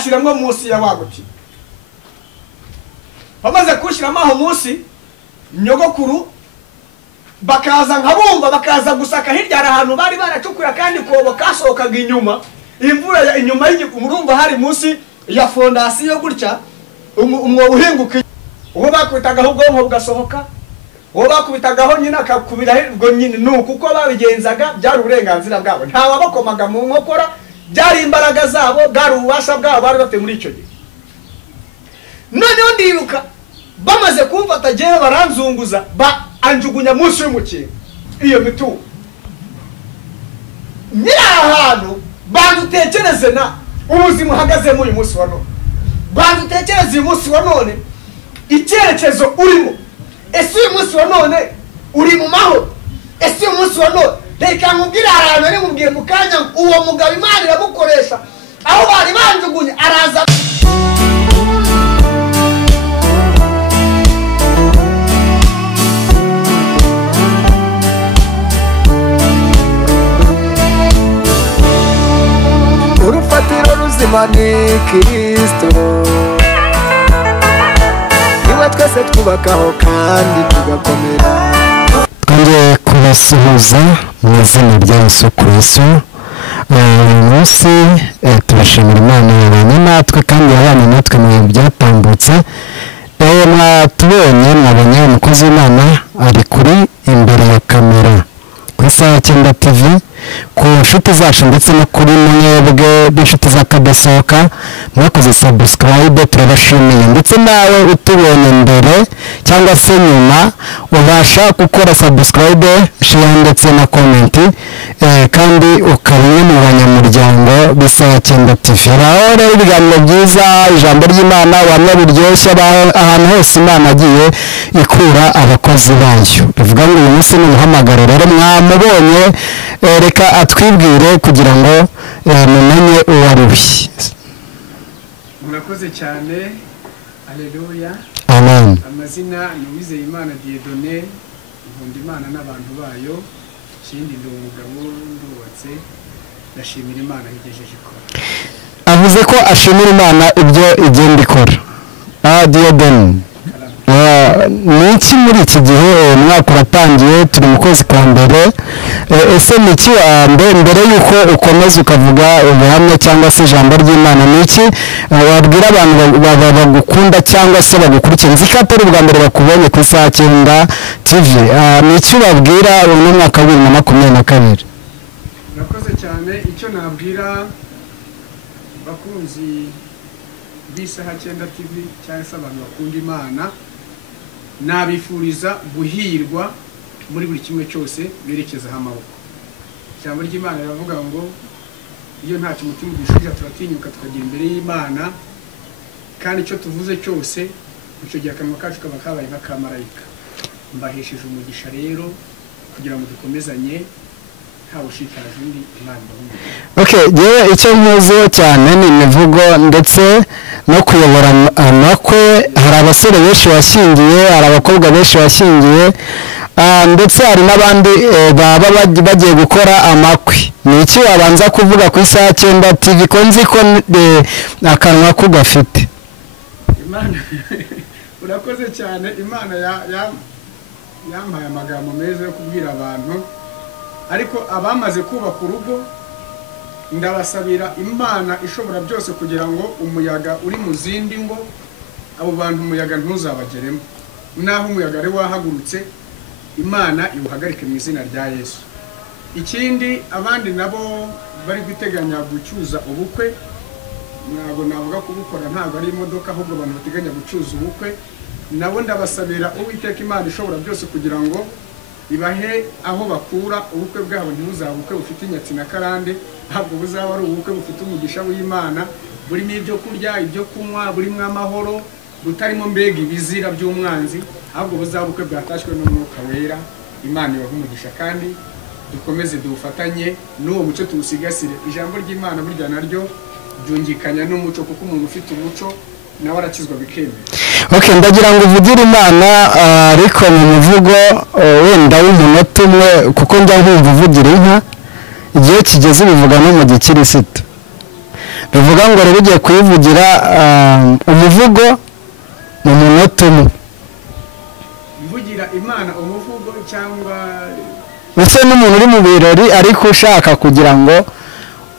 shiramwe munsi ya waguti bamaze kushiramo aho munsi nyogokuru bakaza nkabumva bakaza gusaka hirya hari ahantu bari baracukura kandi kobo kasohokaga inyuma imvura inyuma y'umurumba hari munsi ya fondasiyo gutya umwo uhinguka uwo bakwitagaho ubwonko bugasohoka uwo bakubitagaho nyine akakubira hirwo nyine nuko uko babigenzaga byari uburenganzira bwabo nta wabakomaga mu nkokora byari imbaraga zabo bwari ububasha bwabo bari bafite muri icyo gihe noneho ndiruka bamaze kumfata jewe baranzunguza anjugunya munsi y'umukingo iyo mitu nyira ahantu bandutekereze na ubuzima uhagazemo uyu munsi wa none bandutekereze uyu munsi wa none icyerekezo urimo ese uyu munsi wa none uri mu mahoro ese uyu munsi wa none reka nkubwire ahantu ari mubwiye mu kanya uwo mugabo Imana iramukoresha aho bari banjugunye araza urufatiro ruzima ni Kristo niwe twese twubakaho kandi tugakomera twongeye kubasuhuza mu izina rya Yesu Kristo uyu munsi turashimira Imana yabanye natwe kandi yabanye natwe mu bihe byatambutse mwabonye umukozi w'Imana ari kuri imbere ya kamera ku Isaha 9 TV ku nshuti zacu ndetse no kuri mwebwe b'inshuti za Kadasohoka mwakoze subscribe turabashimiye ndetse nawe utubonye mbere cyangwa se nyuma ubasha gukora subscribe share ndetse na comment kandi ukabona mu banyamuryango b'Isaha 9 TV aho rero ibiganiro byiza ijambo ry'Imana wamwe buryoshye ahantu hose Imana agiye ikura abakozi bayo bivuga ngo uyu munsi ni umuhamagaro rero mwamubonye reka atwibwire kugira ngo mumenye uwo ari we. murakoze cyane haleluya amen. amazina ni Uwizeyimana Dieudonné nkunda Imana n'abantu bayo ikindi ndi umugabo ndubatse ndashimira Imana yigejeje ikora avuze ko ashimira Imana ibyo igenda ikora Dieudonné niki muri iki gihe umwaka uratangiye turi mu kwezi kwa mbere ese niki mbere yuko ukomeza ukavuga ubuhamya cyangwa se ijambo ry'Imana niki wabwira abantu bagukunda cyangwa se bagukurikira nzi ko atari ubwa mbere bakubonye ku Isaha 9 TV niki babwira uyu mwaka wa 2022? Nakoze cyane icyo nabwira bakunzi b'Isaha 9 TV cyangwa se abantu bakunda Imana nabifuriza guhirwa muri buri kimwe cyose berekezaho amaboko. Ijambo ry'Imana riravuga ngo iyo nta cyumutima dushija turatinyuka tukagira imbere y'Imana kandi icyo tuvuze cyose icyo gihe akanwa kacu kaba kabaye nk'akamarayika. Mbahesheje umugisha rero kugira ngo dukomezanye nta ushikaje undi Imana bahungu. Okay, yewe icyo nkuzeho cyane ni imivugo ndetse no kuyobora amakwe. Hari abasore benshi washyingiye, hari abakobwa benshi washyingiye, ndetse hari n'abandi baba bagiye gukora amakwe. Ni iki wabanza kuvuga ku Isaha 9 TV ko nzi ko akanwa ko gafite? Imana urakoze cyane. Imana yampaye amagambo meza yo kubwira abantu, ariko abamaze kubaka urugo ndabasabira Imana ishobora byose kugira ngo umuyaga uri mu zindi ngo abo bantu umuyaga ntuzabageremo, naho umuyaga ari wahagurutse Imana iwuhagarike mu izina rya Yesu. Ikindi abandi nabo bari guteganya gucyuza ubukwe, ntabwo navuga kubukora ntabwo ari imodoka ahubwo abantu bateganya gucyuza ubukwe, nabo ndabasabira Uwiteka Imana ishobora byose kugira ngo ibahe aho bakura ubukwe bwabo ntibuzaba ubukwe bufite inyatsi na karande, ahubwo buzaba ari ubukwe bufite umugisha w'Imana burimo ibyo kurya ibyo kunywa burimo amahoro butarimo mbega ibizira by'umwanzi, ahubwo buzaba ubukwe bwatashywe n'Umwuka Wera. Imana ibahe umugisha kandi dukomeze dufatanye n'uwo muco tuwusigasire. Ijambo ry'Imana burya naryo byungikanya n'umuco kuko umuntu ufite umuco nawe arakizwa bikemera. Okay, ndagira ngo uvugire Imana ariko mu muvugo wenda w'umunota umwe kuko njya nkumva uvugira inka igihe kigeze bivuga no mu gikirisitu. bivuga ngo rero ugiye kuyivugira umuvugo mu munota umwe. mvugira Imana umuvugo cyangwa ese n'umuntu uri mu birori ariko ushaka kugira ngo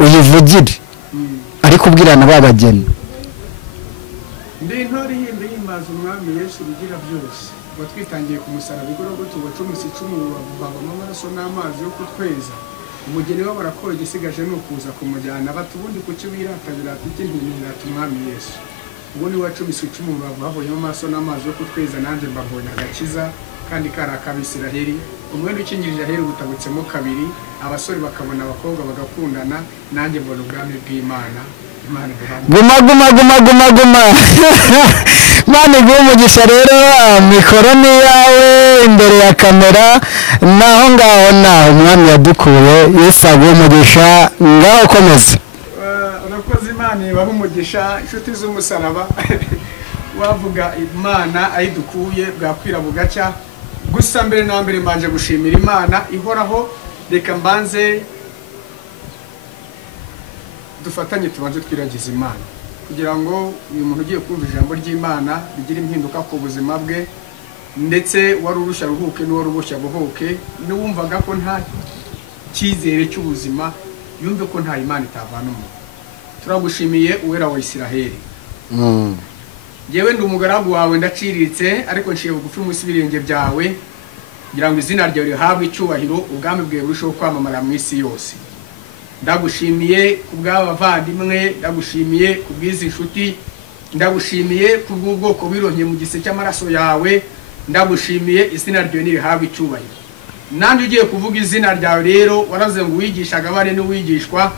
uyivugire ariko ubwirana babageni. ndi intore ihimbaza umwami Yesu ubigira byose ngo twitangiye ku musaraba igorogota wacumuse icumu bavamo amaraso n'amazi yo kutweza umugeni we barakora igisigaje ni ukuza kumujyana bati ubundi kuki wirata iki ntirata umwami Yesu ubu ni wacumise icumu bavuyemo amaraso n'amazi yo kutweza nanjye mbabonye agakiza kandi kari ak'Abisiraheli umwenda ukingirije ahera ubutabutsemo kabiri abasore bakabona abakobwa bagakundana nanjye mbona ubwami bw'Imana. Guma Imana iguhe umugisha rero mikoro ni yawe imbere ya kamera naho ngaho naho umwami yadukuye Yesu aguhe umugisha ngaho komeza. urakoze Imana ibahe umugisha inshuti z'umusaraba wavuga Imana ayidukuye bwakwira bugacya gusa mbere na mbere mbanje gushimira Imana ihoraho. Reka mbanze dufatanye tubanze twiragiza Imana kugira ngo uyu muntu ugiye kumva ijambo ry'Imana rigira impinduka ku buzima bwe ndetse wari urushya ruhuke n'uwari urushya buhuke n'uwumvaga ko nta cyizere cy'ubuzima yumve ko nta Imana itavana umuntu. Turagushimiye uwera wa Isiraheli. Yewe ndi umugaragu wawe ndaciriritse ariko nciye bugufi munsi y'ibirenge byawe kugira ngo izina ryawe rihabwe icyubahiro ubwami bwawe burusheho kwamamara mu isi yose. Ndagushimiye kubw'abavandimwe, ndagushimiye kubw'izi nshuti, ndagushimiye kubw'ubwoko wironkeye mu gise cy'amaraso yawe, ndagushimiye izina ryawe nirihabwe icyubahiro. Nanjye ugiye kuvuga izina ryawe rero waravuze ngo wigishaga abane n'uwigishwa.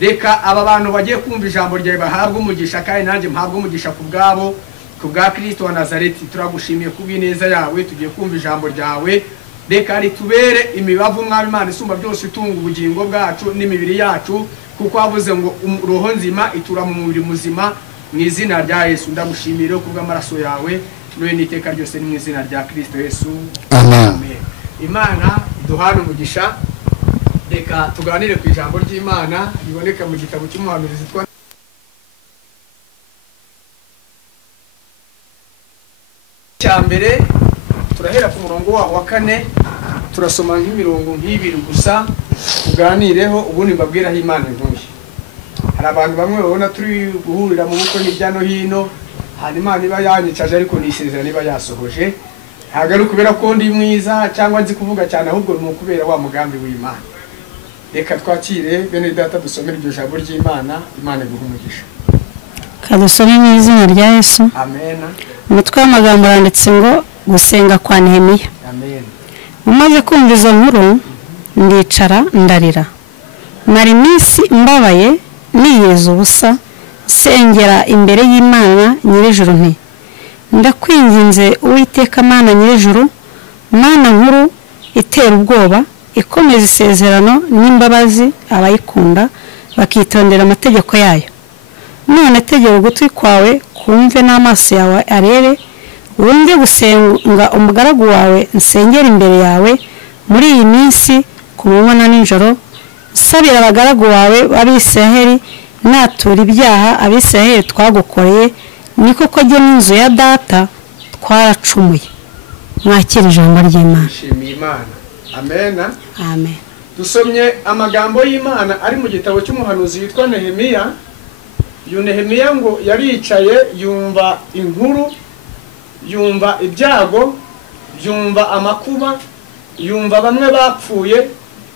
Reka aba bantu bagiye kumva ijambo ryawe bahabwe umugisha kandi nanjye mpabwe umugisha kubwabo kubwa Kristo wa Nazareti. Turagushimiye kubw'ineza yawe tugiye kumva ijambo ryawe. Reka ritubere imibavu mwami Imana isumba byose itunga ubugingo bwacu n'imibiri yacu kuko wavuze ngo roho nzima itura mu mubiri muzima mu izina rya Yesu. Ndagushimira kubw'amaraso yawe n'uyu niteka ryose ni mu izina rya Kristo Yesu. Amen. Imana duhana umugisha. Reka tuganire ku ijambo ry'Imana riboneka mu gitabo cy'umuhanuzi twa cyambere. Turahera ku murongo wa 4 turasoma nk'imirongo nk'ibiri gusa tuganireho ubundi mbabwira aho Imana intuye. Hari abantu bamwe babona turi guhurira mu bukwe hirya no hino hanyuma niba yanyicaje ariko nisezera niba yasohoje ntabwo ari ukubera ko ndi mwiza cyangwa nzi kuvuga cyane ahubwo ni ukubera wa mugambi w'Imana. Reka twakire bene data dusomere iryo jambo ry'Imana. Imana iguhe umugisha. Kadusome mu izina rya Yesu. Amen. Umutwe w'amagambo yanditse ngo gusenga kwa Nehemiya. Amen. Umaze kumva izo nkuru ndicara ndarira. Mara iminsi mbabaye niyeza ubusa sengera imbere y'Imana nyir'ijuru nti ndakwinginze Uwiteka Mana nyir'ijuru, Mana nkuru itera ubwoba, ikomeza isezerano n'imbabazi abayikunda bakitondera amategeko yayo. None tegera ugutwi kwawe kumve n'amaso yawe arebe, wumve gusenga umugaragu wawe nsengera imbere yawe muri iyi minsi ku manywa na nijoro, nsabira abagaragu bawe b'Abisiraheli natura ibyaha Abisiraheli twagukoreye, ni koko jye n'inzu ya data twaracumuye. Mwakira ijambo ry'Imana. Shimira Imana. Amen. Amen. Dusomye amagambo y'Imana ari mu gitabo cy'umuhanuzi witwa Nehemiya. Uyu Nehemiya ngo yaricaye yumva inkuru, yumva ibyago, yumva amakuba, yumva bamwe bapfuye,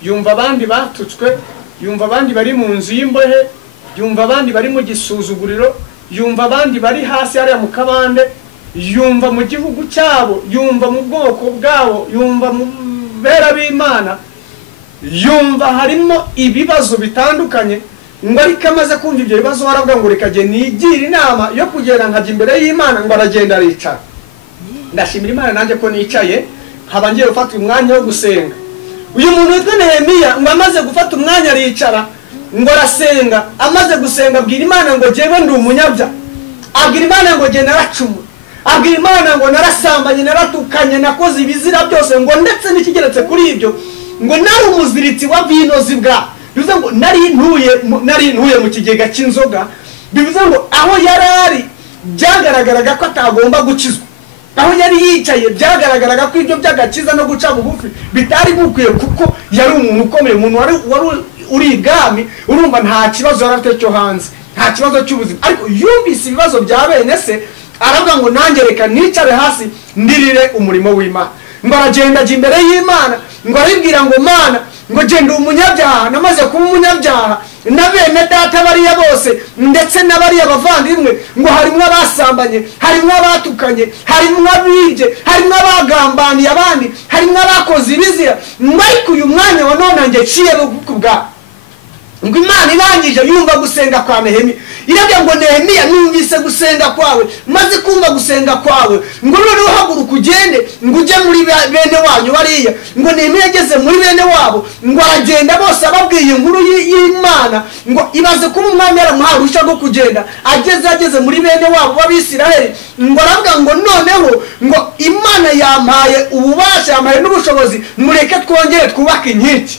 yumva abandi batutswe, yumva abandi bari mu nzu y'imbohe, yumva abandi bari mu gisuzuguriro, yumva abandi bari hasi hariya mu kabande, yumva mu gihugu cyabo, yumva mu bwoko bwabo, yumva mu bera b'Imana, yumva harimo ibibazo bitandukanye. Ngo ariko amaze kumva ibyo bibazo waravuga ngo reka je nigira inama yo kugenda nkajya imbere y'Imana. Ngo aragenda aricara. Ndashimira Imana nanjye ko nicaye nkaba ngiye gufata umwanya wo gusenga. Uyu muntu witwa Nehemiya ngo amaze gufata umwanya aricara ngo arasenga. Amaze gusenga abwira Imana ngo jewe ndi umunyabya, abwira Imana ngo je naracumuye, abwira Imana ngo narasambanye, naratukanye, nakoze ibizira byose, ngo ndetse n'ikigeretse kuri ibyo ngo nari umuziritsi wa vino zibwa. Bivuze ngo nari ntuye mu kigega cy'inzoga, bivuze ngo aho yari ari byagaragaraga ko atagomba gukizwa, aho yari yicaye byagaragaraga ko ibyo by'agakiza no guca bugufi bitari bukwiye, kuko yari umuntu ukomeye, umuntu wari uri ibwami. Urumva nta kibazo yari afite cyo hanze, nta kibazo cy'ubuzima, ariko yumvise ibibazo bya bene se, aravuga ngo nanjye reka nicare hasi ndirire umurimo w'Imana. Ngo aragenda ajya imbere y'Imana, ngo aribwira ngo Mana, ngo genda umunyabyaha, namaze kuba umunyabyaha, na bene data bariya bose ndetse n'abariya bavandimwe, ngo harimo abasambanye, harimo abatukanye, harimo abibye, harimo abagambaniye abandi, harimo abakoze ibizira, ngo ariko uyu mwanya wa none njye ciye bugufi bwawe. Ngo Imana irangije yumva gusenga kwa Nehemiya, irabya ngo Nehemiya, numvise gusenga kwawe, maze kumva gusenga kwawe, ngo noneho haguruka ugende, ngo ujye muri bene wanyu bariya. Ngo Nehemiya ageze muri bene wabo, ngo aragenda bose ababwiye inkuru y'Imana, ngo ibaze kuba umwami yaramuhaye uruhushya rwo kugenda. Ageze muri bene wabo b'Abisiraheli, ngo aravuga ngo noneho ngo Imana yampaye ububasha, yampaye n'ubushobozi, mureke twongere twubake inkike.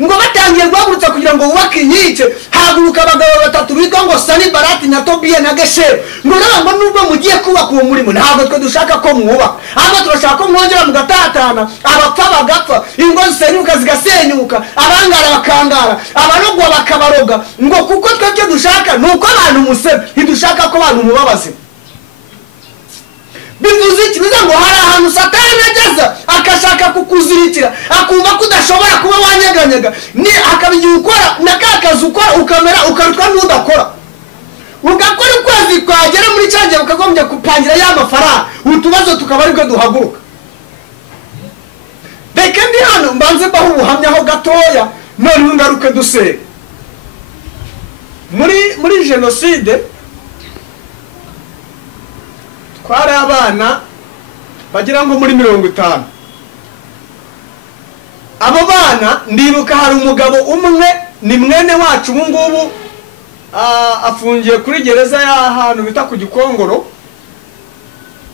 Ngo batangiye guhagurutsa kugira ngo bubake inkike, haguruka abagabo batatu bitwa ngo Sanibalati na Tobiya na Geshemu. Ngo nabo nubwo mugiye kubaka uwo murimo, ntabwo twe dushaka ko mwubaka, ahubwo turashaka ko mwongera mugatatana, abapfa bagapfa, ingo zisenyuka zigasenyuka, abangara bakangara, abarogwa bakabaroga. Ngo kuko twe cyo dushaka nuko abantu musebe, ntidushaka ko abantu mubabaze. Bivuze iki? Bivuze ngo hari ahantu Satani ageza akashaka kukuzirikira, akumva ko udashobora kuba wanyeganyega, ni akabigiye ukora na kakazi ukora ukamera ukarutwa n'udakora, ugakora ukwezi kwagera muri cyanjye ukagombye kupangira ya mafaranga, utubazo tukaba aribwo duhaguruka. Reka ndi hano mbanze baho ubuhamya ho gatoya, none ngaruke dusere muri jenoside. Twari abana bagira ngo muri 50. Abo bana ndibuka hari umugabo umwe, ni mwene wacu ubu ngubu, afungiye kuri gereza y'ahantu bita ku Gikongoro,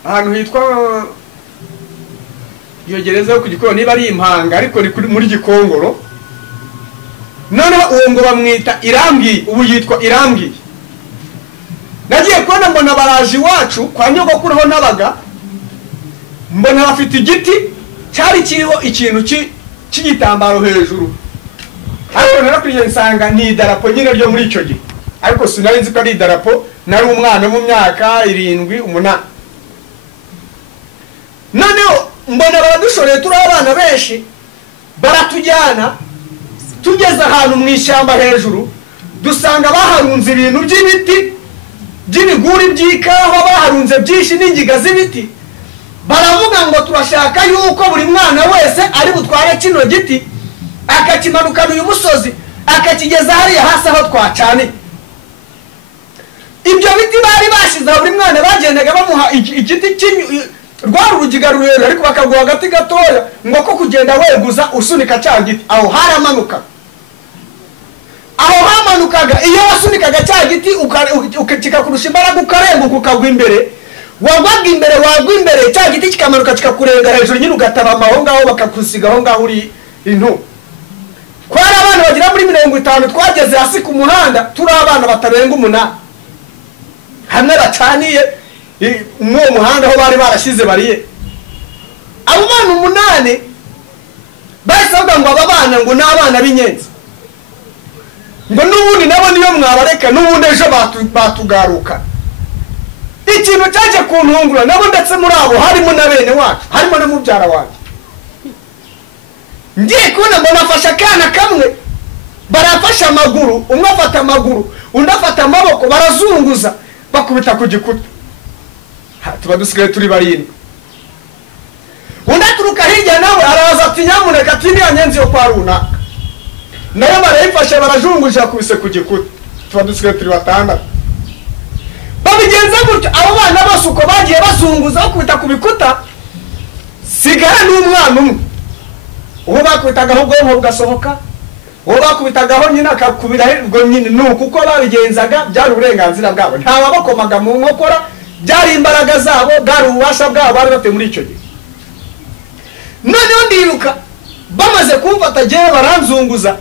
ahantu hitwa iyo gereza yo ku Gikongoro, niba ari Impanga ariko ni muri Gikongoro. Noneho uwo ngo bamwita Irambwiye, ubu yitwa Irambwiye. Nagiye kubona mbona baraje iwacu kwa nyogokuru aho nabaga, mbona bafite igiti cyari kiriho ikintu cy'igitambaro hejuru, ariko narakuriye nsanga ni idarapo nyine ryo muri icyo gihe, ariko sinari nzi ko ari idarapo, nari umwana mu myaka 7, 8. Noneho mbona baradushoreye, turi abana benshi, baratujyana, tugeze ahantu mu ishyamba hejuru, dusanga baharunze ibintu by'ibiti by'ibiguri by'ikawa, baharunze byinshi n'ingiga z'ibiti. Baravuga ngo turashaka yuko buri mwana wese ari butware kino giti akakimanukana uyu musozi akakigeza hariya hasi aho twacane. Ibyo biti bari bashize buri mwana bagendaga bamuha igiti rwari urugiga rurerure, ariko bakaguha agati gatoya ngo ko kugenda weguza usunika cya giti. Aho haramanuka, aho hamanukaga iyo wasunikaga cya giti kikakurusha imbaraga, ukarenguka ukagwa imbere, wagwaga imbere cya giti kikamanuka kikakurenga hejuru, nyine ugatabama aho ngaho, bakakusiga aho ngaho uri intu. Kwari abana bagira muri 50, twageze hasi ku muhanda turi abana batarenga 8, hamwe bacaniye mu muhanda aho bari barashize bariye. Abo bana 8 bahise bavuga ngo aba bana ngo ni abana b'inyenzi, ngo n'ubundi nabo niyo mwabareka n'ubundi ejo batugaruka. Ikintu cyaje kuntungura, nabo ndetse muri abo harimo na bene wacu, harimo na mubyara wanjye. Ngiye kubona mbona afashe akana kamwe, barafasha amaguru, umwe afata amaguru, undi afata amaboko, barazunguza bakubita ku gikuta. Tuba dusigaye turi 7. Undi aturuka hirya nawe araza ati nyamuneka ati ni anyenzi yo kwa runaka, nayo barayifashe barajunguje akubise ku gikuta. Tuba dusigaye turi 6. Babigenza gutyo, abo bana bose uko bagiye bazunguza bakubita ku bikuta, sigara n'umwana umwe. Uwo bakubitagaho ubwonko bugasohoka, uwo bakubitagaho nyine akakubira ubwo nyine, nuko uko babigenzaga byari uburenganzira bwabo, nta babakomaga mu nkokora, byari imbaraga zabo, bwari ububasha bwabo bari bafite muri icyo gihe. Noneho ndiruka, bamaze kumfata jewe baranzunguza,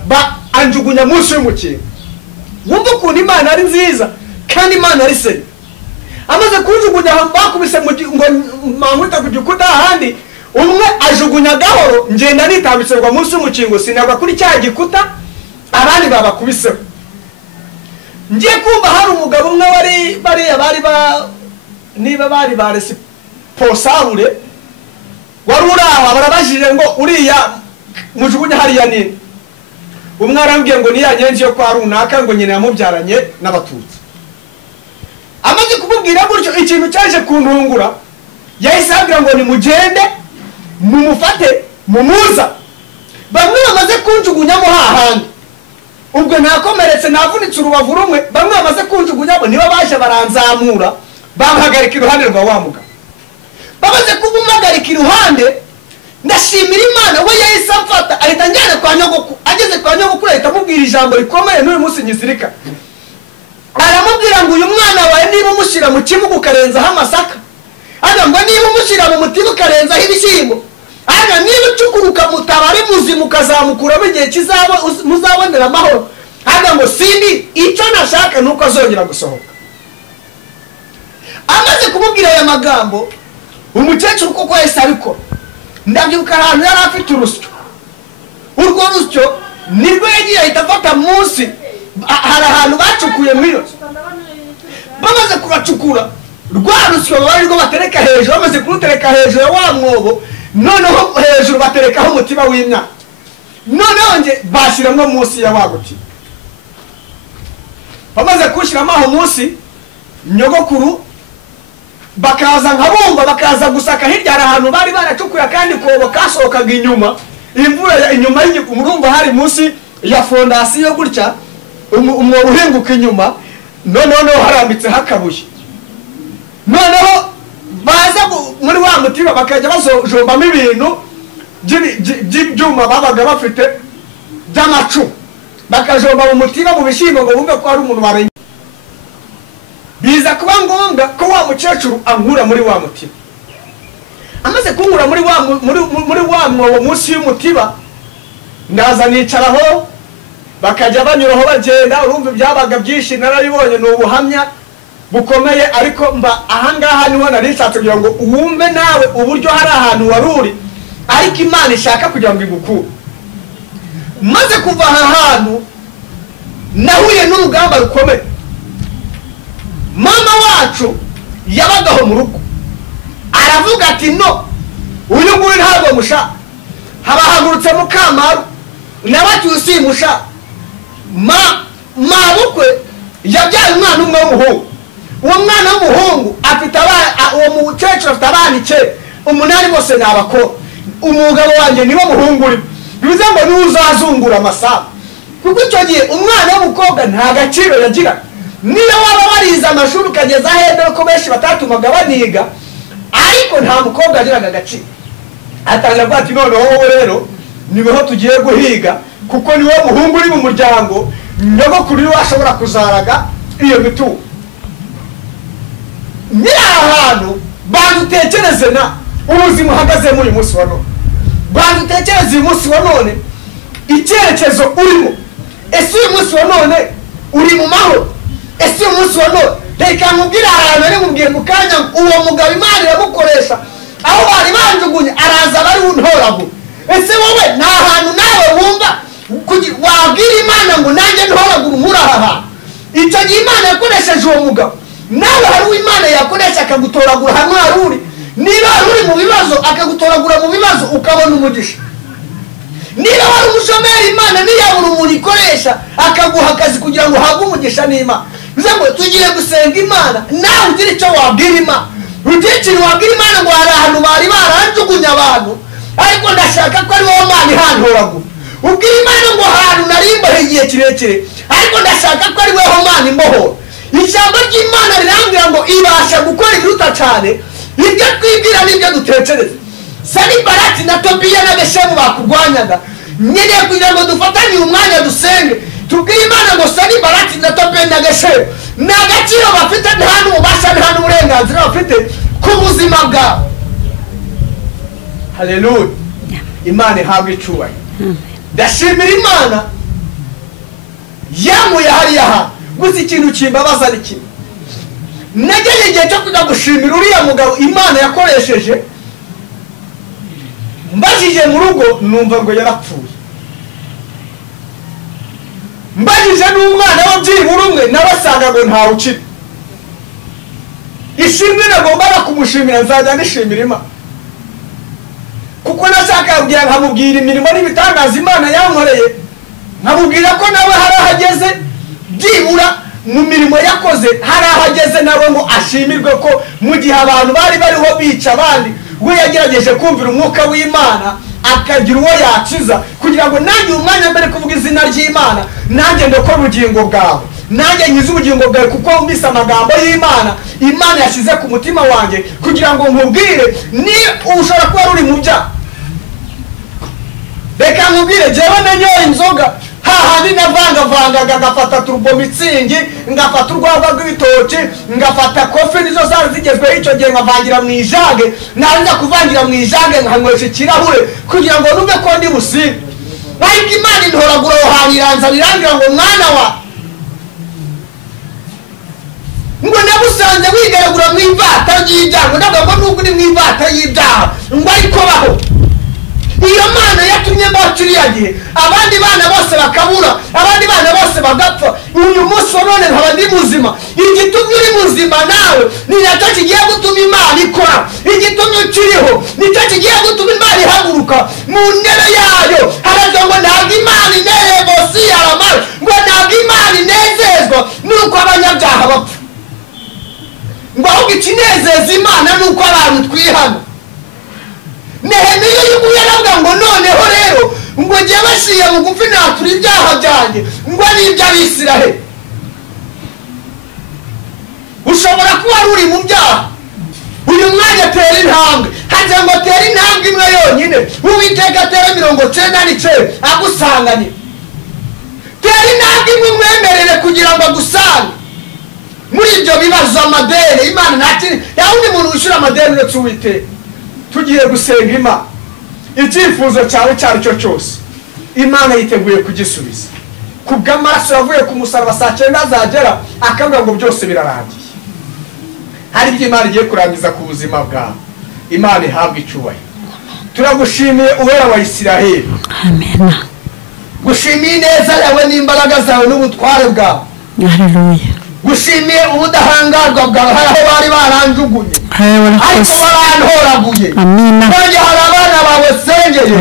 anjugunya munsi y'umukingo. wumva ukuntu imana ari nziza kandi imana ari seri. Amaze kunjugunya bakubise ngo mankubita ku gikuta ahandi, umwe ajugunya gahoro, ngenda nitambitsirwa munsi y'umukingo sinagwa kuri cya gikuta abandi babakubiseho. Ngiye kumva hari umugabo umwe bari baresi posabure wari uraha, barabajije ngo uriya mujugunya hariya nini. Umwe arambwiye ngo niya nyenzi yo kwa runaka ngo nyine yamubyaranye n'abatutsi. Amaze kumubwira gutyo ikintu cyaje kuntungura, yahise abwira ngo nimugende mumufate mumuza. Bamwe bamaze kunjugunyamo hahandi, ubwo nakomeretse navunitse urubavu rumwe, bamwe bamaze kunjugunyamo niba baje baranzamura bampagarika iruhande rwa wa mugabo. Bamaze kumuhagarika iruhande, ndashimira Imana we yahise amfata ahita njyana kwa nyogokuru. Ageze kwa nyogokuru ahita amubwira ijambo rikomeye n'uyu munsi nyizirika. Aramubwira ngo uyu mwana wawe niba umushyira mu kimugu ukarenzaho amasaka, aga ngo niba umushyira mu mutima ukarenzaho ibishyimbo, aga niba ucukuruka mutabari muzima ukazamukuramo igihe kizaba muzabonera amahoro, aga ngo sindi icyo nashaka nuko azongera gusohoka. Amaze kumubwira aya magambo, umukecuru koko yahise abikora. Ndabyibuka ahantu yari afite urusyo, urwo rusyo nirwo yagiye ahita afata munsi, hari ahantu bacukuye mw'iyo. Bamaze kubacukura rwa rusyo bari rwo batereka hejuru, bamaze kurutereka hejuru ya wa mwobo, noneho hejuru baterekaho umutima w'imyaka, noneho nge bashyiramo munsi ya waguti. Bamaze kuwushyiramo aho munsi, nyogokuru bakaza nkabumva, bakaza gusaka hirya hari ahantu bari baracukuye kandi kobo kasohokaga inyuma, imvura inyuma murumva hari munsi ya fondasiyo gutya, umwobo uhinguka inyuma, noneho harambitseho akabuye. Noneho baza muri wa mutima bakajya bajombamo ibintu by'ibyuma babaga bafite by'amacu, bakajomba mu mutima mu bishyimbo ngo bumve ko hari umuntu warengeye. Biza kuba ngombwa ko wa mukecuru ankura muri wa mutima. Amaze kunkura muri wa mwobo munsi y'umutima, ndaza nicaraho, bakajya banyuraho bagenda. Urumva byabaga byinshi narabibonye, ni ubuhamya bukomeye, ariko mba ahangaha niho nari nshatse kugira ngo uwumve nawe uburyo hari ahantu wari uri ariko Imana ishaka kugira ngo igukure. Maze kuva aha hantu nahuye n'urugamba rukomeye. Mama wacu yabagaho mu rugo, aravuga ati no, uyu nguyu ntabwo mushaka. Habahagurutse Mukamaru n'abacyusi mushaka. Mabukwe yabyaye umwana umwe w'umuhungu. Uwo mwana w'umuhungu afite uwo mukecuru afite abana 9, 8 bose ni abakobwa. Umugabo wanjye niwe muhungu uri, bivuze ngo ntuzazungura amasaha, kuko icyo gihe umwana w'umukobwa nta gaciro yagira. Niyo waba warize amashuri ukageza ahenda ko benshi batatumaga baniga, ariko nta mukobwa agiraga agaciro. Atangira kuvuga ati noneho wowe rero niweho tugiye guhiga, kuko niwe muhungu uri mu muryango, nyogokuru niwe ashobora kuzaraga iyo mitungo. Ni ahantu bandutekereze na ubuzima uhagazemo uyu munsi wa none, bandutekereze uyu munsi wa none icyerekezo urimo. Ese uyu munsi wa none uri mu mahoro? Ese uyu munsi wa none reka nkubwire ahantu ari mubwiye mu kanya, uwo mugabo Imana iramukoresha aho bari banjugunye araza bari untoragu. Ese wowe nta hantu nawe wumva wabwira Imana ngo nanjye ntoragura nkura aha? Icyo gihe Imana yakoresheje uwo mugabo, nawe hari uwo Imana yakoresha akagutoragura hano hari uri. Niba uri mu bibazo akagutoragura mu bibazo ukabona umugisha. Niba wari umushomeri Imana niyabura umuntu ikoresha akaguha akazi kugira ngo uhabwe umugisha n'Imana. Bivuze ngo tugiye gusenga Imana, nawe ugira icyo wabwira Imana. Ugira ikintu wabwira Imana ngo hari ahantu bari baranjugunya abantu, ariko ndashaka ko ari wowe Imana ihantoragura. Ubwira Imana ngo ahantu narimbahe igihe kirekire, ariko ndashaka ko ari wowe Imana imbohora. Ijambo ry'Imana rirambwira ngo ibasha gukora ibiruta cyane ibyo twibwira n'ibyo dutekereza. Sanibalati na Tobiya na Geshemu bakurwanyaga, nkeneye kugira ngo dufatanye umwanya dusenge, tubwire Imana ngo Sanibalati na Tobiya na Geshemu nta gaciro bafite, nta n'ububasha nta n'uburenganzira bafite ku buzima bwawe. Haleluya, Imana ihabwe icyubahiro. Ndashimira Imana yamuye hariya hantu. Gusa ikintu kimbabaza ni kimwe, nageze igihe cyo kujya gushimira uriya mugabo Imana yakoresheje, mbajije mu rugo numva ngo yarapfuye, mbajije n'umwana we byibura umwe nawe asanga ngo ntawe ukiri. Ishimwe nagombaga kumushimira, nzajya nishimira Imana, kuko nashaka kubwira nkamubwira imirimo n'ibitangaza Imana yankoreye, nkamubwira ko nawe hari ahageze, byibura mu mirimo yakoze hari ahageze nawe ngo ashimirwe ko mu gihe abantu bari bariho bica abandi, we yagerageje kumvira umwuka w'Imana akagira uwo yakiza, kugira ngo nanjye umwanya mbere kuvuga izina ry'Imana nanjye ndokora ubugingo bwawe, nanjye nkize ubugingo bwawe, kuko wumvise amagambo y'Imana Imana yashyize ku mutima wanjye, kugira ngo nkubwire ni ushobora kuba uri mu byaha. Reka nkubwire, jewe nanyoye inzoga hahandi navangavangaga, ngafata turbo mitsingi, ngafata urwagwa rw'ibitoki, ngafata kofi, nizo zari zigezweho icyo gihe, nkavangira mu ijage, narangiza kuvangira mu ijage nkanywesha ikirahure kugira ngo numve ko ndi busibe. Ariko Imana intoragura aho hantu iranzana irangira ngo mwana wa ngo nabusanze wigaragura mu ivata y'ibyaha, ngo ndavuga ngo nubwo uri mu ivata y'ibyaha ngo ariko baho. Iyo Mana yatumye mbacuriya gihe abandi bana bose bakabura, abandi bana bose bagapfa, uyu munsi none nkaba ndi muzima. Igitumye uri muzima nawe ni nacyo kigiye gutuma Imana ikora, igitumye ukiriho nicyo kigiye gutuma Imana ihaguruka mu ntebe yayo. Haravuga ngo ntabwo Imana inereye si yaramara, ngo ntabwo Imana inezezwa nuko abanyabyaha bapfa, ngo ahubwo ikinezeza Imana nuko abantu twihana. Nehemiya yuguye aravuga ngo noneho rero ngo njye bashiye bugufi natura ibyaha byanjye ngo n'iby'Abisiraheli. Ushobora kuba uri mu byaha uyu mwanya, tera intambwe, hagira ngo tera intambwe imwe yonyine, Uwiteka atere 99 agusanganye. Tera intambwe imwe umwemerere kugira ngo agusange muri ibyo bibazo, amadeni. Imana ntakiri yawundi muntu wishyura amadeni uretse Uwiteka. Tugiye gusenga Imana, icyifuzo cyawe cyari cyo cyose Imana yiteguye kugisubiza. Kubw'amaraso yavuye ku musaraba saa 9 azagera akavuga ngo byose birarangiye. Hari ibyo Imana igiye kurangiza ku buzima bwawe. Imana ihabwe icyubahiro. Turagushimiye Uwera wa Isiraheli. Amen. Gushimiye neza yawe n'imbaraga zawe n'ubutware bwawe. Haleluya. Gushimiye ubudahangarwa bwawe, hari aho bari baranjugunye ariko barantoraguye. Nanjye hari abana bawe sengeye,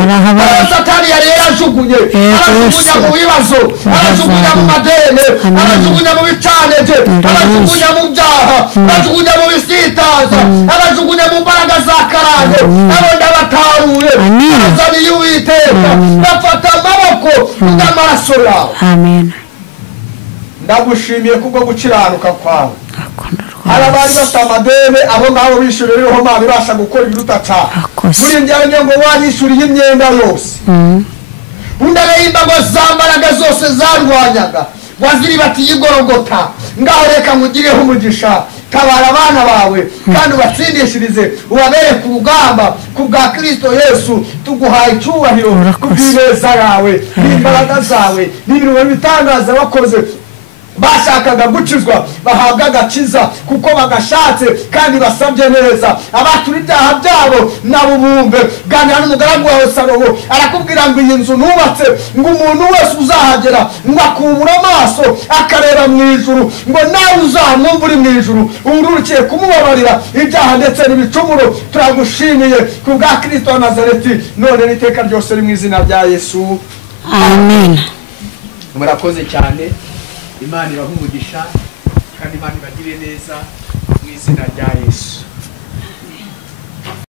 Satani yari yarajugunye, arajugunya mu bibazo, arajugunya mu madene, arajugunya mu bicanege, arajugunya mu byaha, arajugunya mu bisitaza, arajugunya mu mbaraga za karande. Abo ndabataruye, azaniye Uwiteka, bafata amaboko n'amaraso yawe. Amen. Ndagushimiye kubwo gukiranuka kwawe. Hari abari bafite amadeni, abo ngabo bishyuriyeho Imana ibasha gukora ibiruta cyane. Muri njyanye ngo wanyishyuriye imyenda yose, undi arahimba ngo za mbaraga zose zarwanyaga waziribatiye igorogota. Ngaho reka nkugireho umugisha, tabara abana bawe kandi ubatsindishirize, ubabere ku rugamba ku bwa Kristo Yesu. Tuguhaye icyubahiro kubw'ineza yawe n'imbaraga zawe n'ibirimo bitangaza wakoze. Bashakaga gukizwa bahabwa agakiza kuko bagashatse kandi basabye neza. Abatura ibyaha byabo nabubumbe. Ganira n'umugaragu wawe Salomo, arakubwira ngo iyi nzu nubatse ngo umuntu wese uzahagera ngo akubura amaso akareba mu ijuru, ngo nawe uzamwumva uri mu ijuru ururukiye kumubabarira ibyaha ndetse n'ibicumuro. Turagushimiye ku bwa Kristo wa Nazareti none n'iteka ryose mu izina rya Yesu. Amen. Murakoze cyane. Imana ibahe umugisha kandi Imana ibagire neza mu izina rya Yesu.